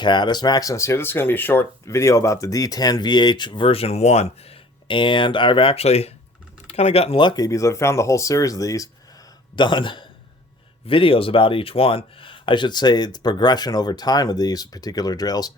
Catus, Maximus here. This is going to be a short video about the D10VH version 1. And I've actually kind of gotten lucky because I've found the whole series of these, done videos about each one. I should say the progression over time of these particular drills.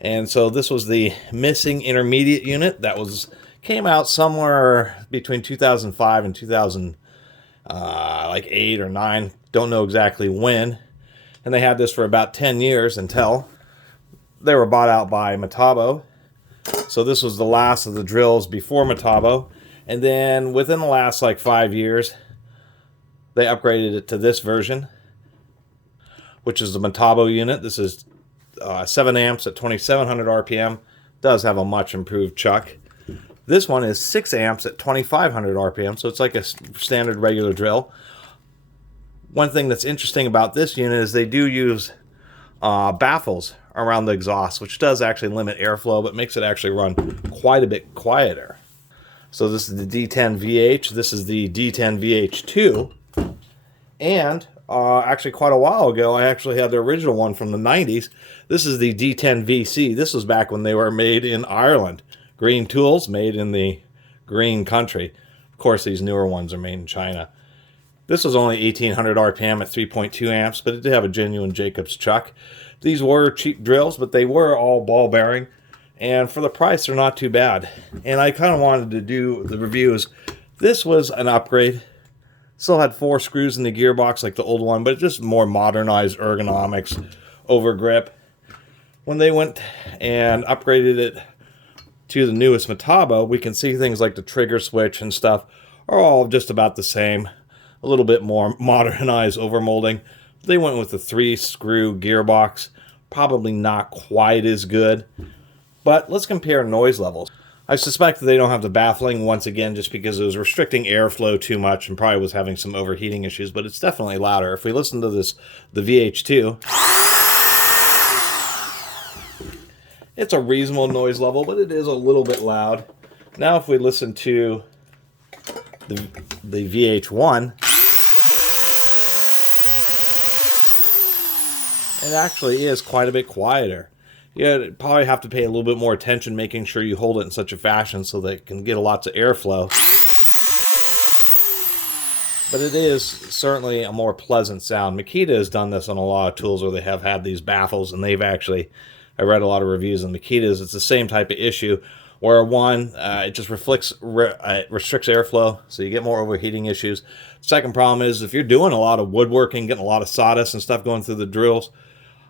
And so this was the missing intermediate unit that came out somewhere between 2005 and 2008 or 9. Don't know exactly when. And they had this for about 10 years until they were bought out by Metabo. So this was the last of the drills before Metabo. And then within the last 5 years, they upgraded it to this version, which is the Metabo unit. This is 7 amps at 2700 RPM. Does have a much improved chuck. This one is 6 amps at 2500 RPM, so it's like a standard regular drill. One thing that's interesting about this unit is they do use baffles around the exhaust, which does actually limit airflow, but makes it actually run quite a bit quieter. So this is the D10VH. This is the D10VH2. And actually quite a while ago, I actually had the original one from the 90s. This is the D10VC. This was back when they were made in Ireland. Green tools made in the green country. Of course, these newer ones are made in China. This was only 1800 RPM at 3.2 amps, but it did have a genuine Jacobs chuck. These were cheap drills, but they were all ball bearing. And for the price, they're not too bad. And I kind of wanted to do the reviews. This was an upgrade. Still had 4 screws in the gearbox like the old one, but just more modernized ergonomics, over grip. When they went and upgraded it to the newest Metabo, we can see things like the trigger switch and stuff are all just about the same. A little bit more modernized overmolding. They went with the 3-screw gearbox. Probably not quite as good. But let's compare noise levels. I suspect that they don't have the baffling once again just because it was restricting airflow too much and probably was having some overheating issues, but it's definitely louder. If we listen to this, the VH2, it's a reasonable noise level, but it is a little bit loud. Now if we listen to the VH1, it actually is quite a bit quieter. You probably have to pay a little bit more attention making sure you hold it in such a fashion so that it can get lots of airflow. But it is certainly a more pleasant sound. Makita has done this on a lot of tools where they have had these baffles, and they've actually, I read a lot of reviews on Makitas. It's the same type of issue where one, it just restricts airflow, so you get more overheating issues. Second problem is if you're doing a lot of woodworking, getting a lot of sawdust and stuff going through the drills,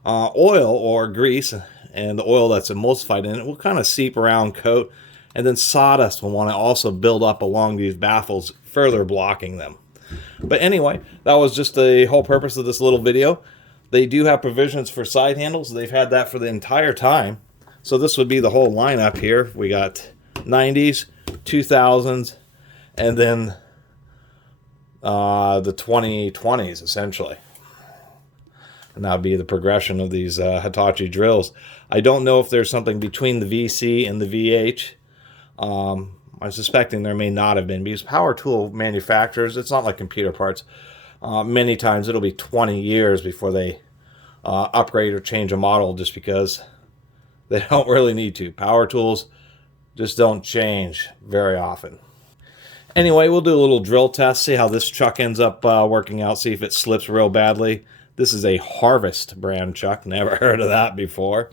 oil or grease and the oil that's emulsified in it will kind of seep around, coat, and then sawdust will want to also build up along these baffles, further blocking them. But anyway, that was just the whole purpose of this little video. They do have provisions for side handles. They've had that for the entire time. So this would be the whole lineup here. We got 90s, 2000s, and then the 2020s, essentially. And that would be the progression of these Hitachi drills. I don't know if there's something between the VC and the VH. I'm suspecting there may not have been, because power tool manufacturers, it's not like computer parts. Many times it'll be 20 years before they upgrade or change a model just because they don't really need to. Power tools just don't change very often. Anyway, we'll do a little drill test, see how this chuck ends up working out, see if it slips real badly. This is a Harvest brand chuck, never heard of that before.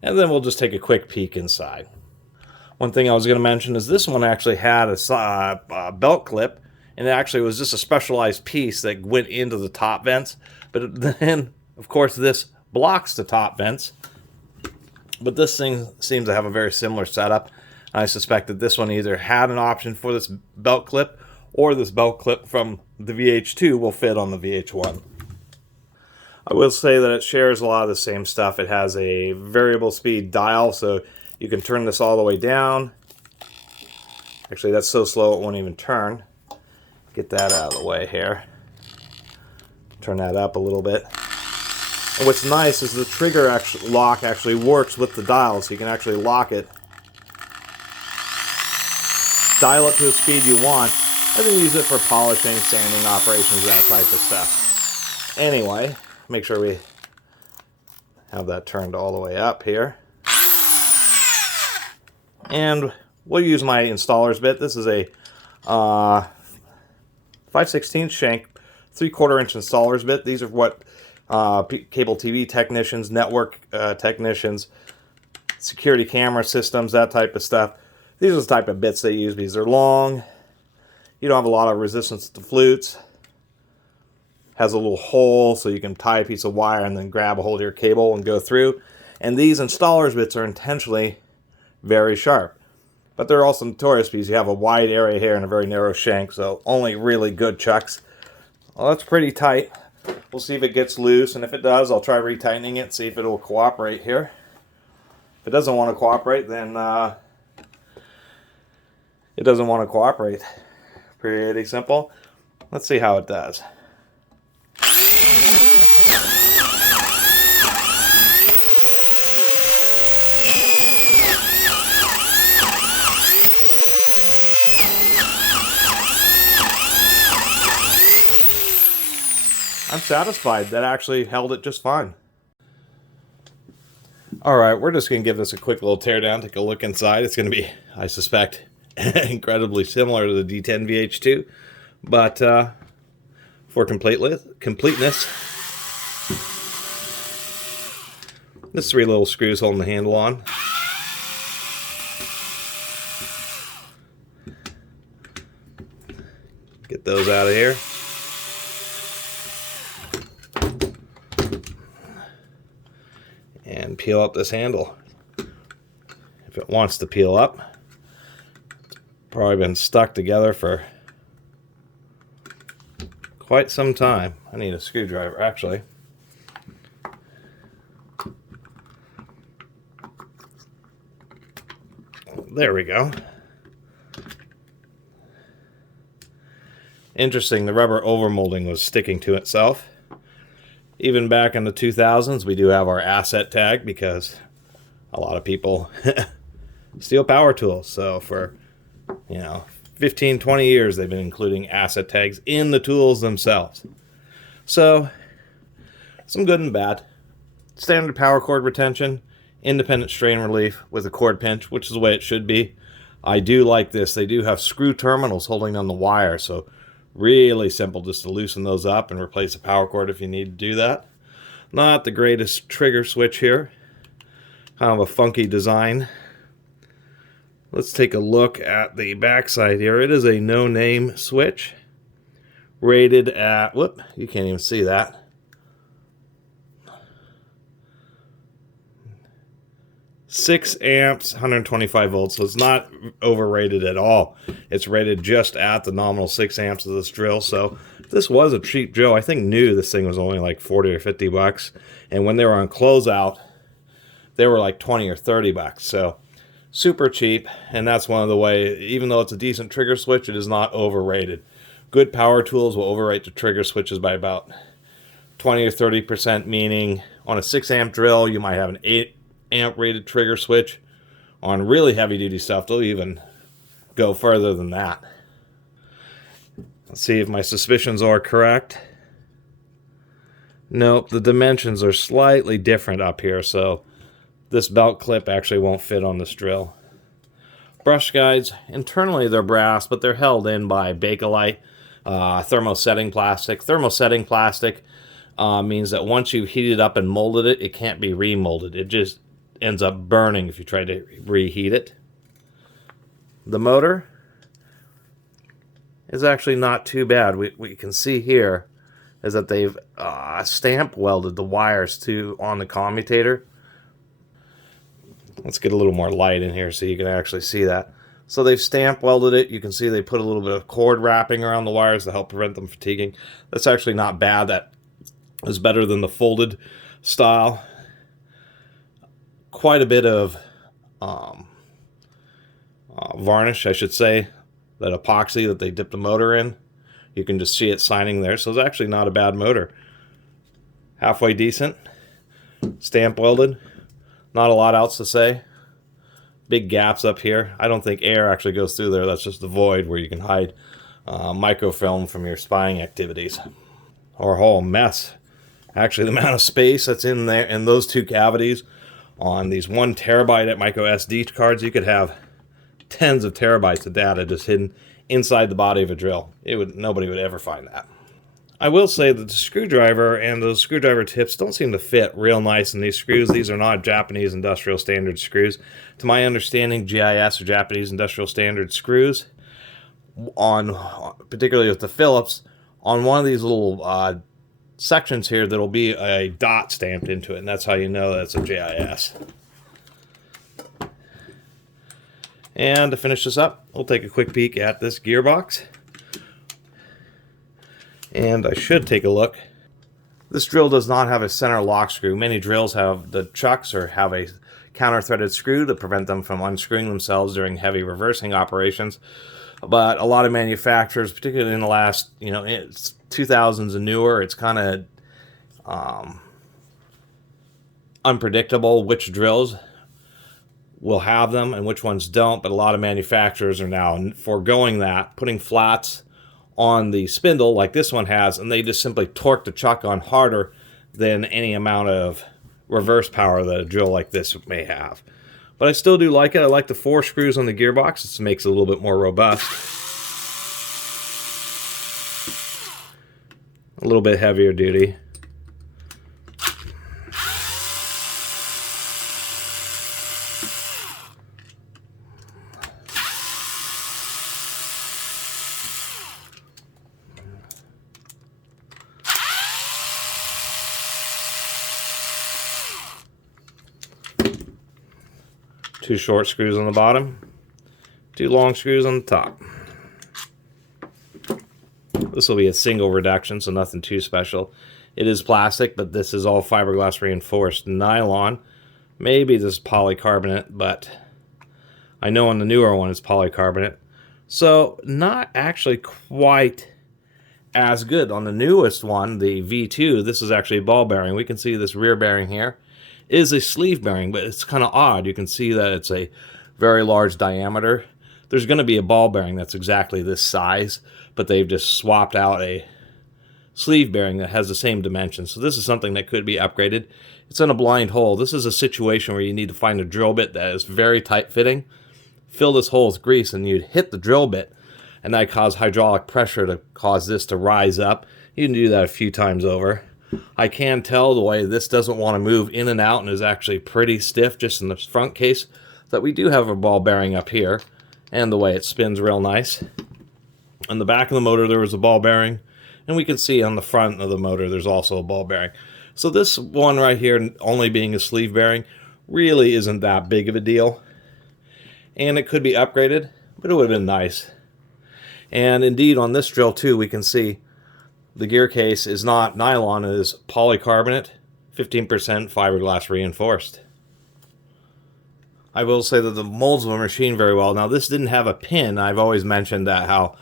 And then we'll just take a quick peek inside. One thing I was going to mention is this one actually had a belt clip, and it actually was just a specialized piece that went into the top vents. But then, of course, this blocks the top vents. But this thing seems to have a very similar setup. I suspect that this one either had an option for this belt clip, or this belt clip from the VH2 will fit on the VH1. I will say that it shares a lot of the same stuff. It has a variable speed dial, so you can turn this all the way down. Actually, that's so slow it won't even turn. Get that out of the way here. Turn that up a little bit. And what's nice is the trigger lock actually works with the dial, so you can actually lock it, dial it to the speed you want, and then use it for polishing, sanding operations, that type of stuff. Anyway, make sure we Have that turned all the way up here. And we'll use my installer's bit. This is a 5/16 shank, 3/4 inch installer's bit. These are what cable TV technicians, network technicians, security camera systems, that type of stuff. These are the type of bits they use because they're long. You don't have a lot of resistance to flutes. Has a little hole so you can tie a piece of wire and then grab a hold of your cable and go through. And these installer's bits are intentionally very sharp. But they're also notorious because you have a wide area here and a very narrow shank, so only really good chucks. Well, that's pretty tight. We'll see if it gets loose, and if it does, I'll try retightening it, see if it'll cooperate here. If it doesn't want to cooperate, then it doesn't want to cooperate. Pretty simple. Let's see how it does. I'm satisfied. That actually held it just fine. Alright, we're just going to give this a quick little teardown, take a look inside. It's going to be, I suspect, incredibly similar to the D10 VH2, but for completeness, there's 3 little screws holding the handle on. Get those out of here. And peel up this handle. If it wants to peel up. It's probably been stuck together for quite some time. I need a screwdriver, actually. There we go. Interesting, the rubber overmolding was sticking to itself. Even back in the 2000s, we do have our asset tag because a lot of people steal power tools. So for, 15, 20 years, they've been including asset tags in the tools themselves. So, some good and bad. Standard power cord retention, independent strain relief with a cord pinch, which is the way it should be. I do like this. They do have screw terminals holding on the wire, so really simple just to loosen those up and replace a power cord if you need to do that. Not the greatest trigger switch here. Kind of a funky design. Let's take a look at the backside here. It is a no-name switch. Rated at, whoop, you can't even see that. Six amps, 125 volts, so it's not overrated at all. It's rated just at the nominal 6 amps of this drill, so this was a cheap drill. I think new this thing was only like 40 or 50 bucks, and when they were on closeout, they were like 20 or 30 bucks, so super cheap, and that's one of the way, even though it's a decent trigger switch, it is not overrated. Good power tools will overrate the trigger switches by about 20 or 30%, meaning on a 6 amp drill, you might have an 8 amp rated trigger switch. On really heavy duty stuff, they'll even go further than that. Let's see if my suspicions are correct. Nope, the dimensions are slightly different up here, so this belt clip actually won't fit on this drill. Brush guides, internally they're brass, but they're held in by Bakelite thermosetting plastic. Thermosetting plastic means that once you've heated up and molded it, it can't be remolded. It just ends up burning if you try to reheat it. The motor is actually not too bad. What you can see here is that they've stamp welded the wires on the commutator. Let's get a little more light in here so you can actually see that. So they've stamp welded it. You can see they put a little bit of cord wrapping around the wires to help prevent them fatiguing. That's actually not bad. That is better than the folded style. Quite a bit of varnish, I should say, that epoxy that they dipped the motor in. You can just see it signing there, so it's actually not a bad motor. Halfway decent. Stamp welded. Not a lot else to say. Big gaps up here. I don't think air actually goes through there. That's just the void where you can hide microfilm from your spying activities. Or a whole mess Actually, the amount of space that's in there in those two cavities on these 1 terabyte at micro SD cards, you could have tens of terabytes of data just hidden inside the body of a drill. Nobody would ever find that. I will say that the screwdriver and those screwdriver tips don't seem to fit real nice in these screws. These are not Japanese industrial standard screws. To my understanding, GIS or Japanese industrial standard screws, particularly with the Phillips, on one of these little sections here, there'll be a dot stamped into it, and that's how you know that's a GIS. And to finish this up, we'll take a quick peek at this gearbox. And I should take a look. This drill does not have a center lock screw. Many drills have the chucks or have a counter-threaded screw to prevent them from unscrewing themselves during heavy reversing operations. But a lot of manufacturers, particularly in the last, it's 2000s and newer, it's kind of unpredictable which drills will have them and which ones don't. But a lot of manufacturers are now foregoing that, putting flats on the spindle like this one has, and they just simply torque the chuck on harder than any amount of reverse power that a drill like this may have. But I still do like it. I like the 4 screws on the gearbox. It makes it a little bit more robust. A little bit heavier duty. Two short screws on the bottom, 2 long screws on the top. This will be a single reduction, so nothing too special. It is plastic, but this is all fiberglass reinforced nylon. Maybe this is polycarbonate, but I know on the newer one it's polycarbonate. So not actually quite as good. On the newest one, the V2, this is actually a ball bearing. We can see this rear bearing here is a sleeve bearing, but it's kind of odd. You can see that it's a very large diameter. There's going to be a ball bearing that's exactly this size, but they've just swapped out a sleeve bearing that has the same dimensions. So this is something that could be upgraded. It's in a blind hole. This is a situation where you need to find a drill bit that is very tight fitting, fill this hole with grease, and you'd hit the drill bit, and that cause hydraulic pressure to cause this to rise up. You can do that a few times over. I can tell the way this doesn't want to move in and out and is actually pretty stiff just in the front case that we do have a ball bearing up here, and the way it spins real nice. On the back of the motor there was a ball bearing, and we can see on the front of the motor there's also a ball bearing. So this one right here, only being a sleeve bearing, really isn't that big of a deal. And it could be upgraded, but it would have been nice. And indeed on this drill too, we can see the gear case is not nylon, it is polycarbonate, 15% fiberglass reinforced. I will say that the molds were machined very well. Now this didn't have a pin. I've always mentioned that how,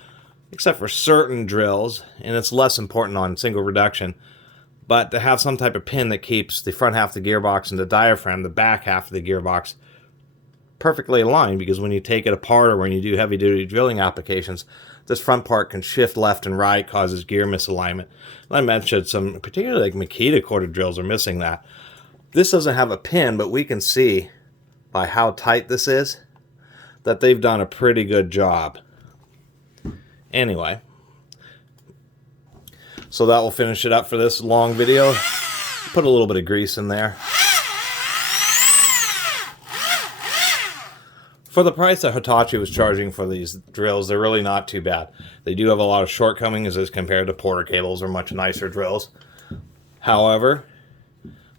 except for certain drills, and it's less important on single reduction, but to have some type of pin that keeps the front half of the gearbox and the diaphragm, the back half of the gearbox, perfectly aligned, because when you take it apart or when you do heavy duty drilling applications, this front part can shift left and right, causes gear misalignment. And I mentioned some, particularly like Makita corded drills are missing that. This doesn't have a pin, but we can see by how tight this is that they've done a pretty good job. Anyway, so that will finish it up for this long video. Put a little bit of grease in there. For the price that Hitachi was charging for these drills, they're really not too bad. They do have a lot of shortcomings as compared to Porter cables or much nicer drills. However,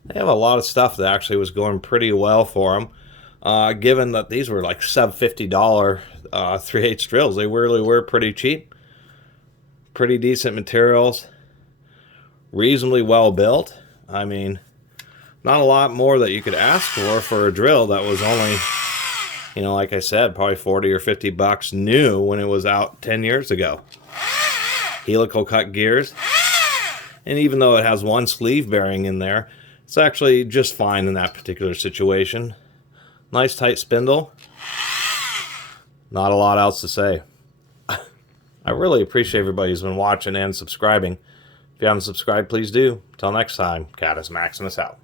they have a lot of stuff that actually was going pretty well for them. Given that these were like sub $50 3/8 drills, they really were pretty cheap. Pretty decent materials. Reasonably well built. I mean, not a lot more that you could ask for a drill that was only, like I said, probably 40 or 50 bucks new when it was out 10 years ago. Helical cut gears. And even though it has one sleeve bearing in there, it's actually just fine in that particular situation. Nice tight spindle. Not a lot else to say. I really appreciate everybody who's been watching and subscribing. If you haven't subscribed, please do. Till next time, Catus Maximus out.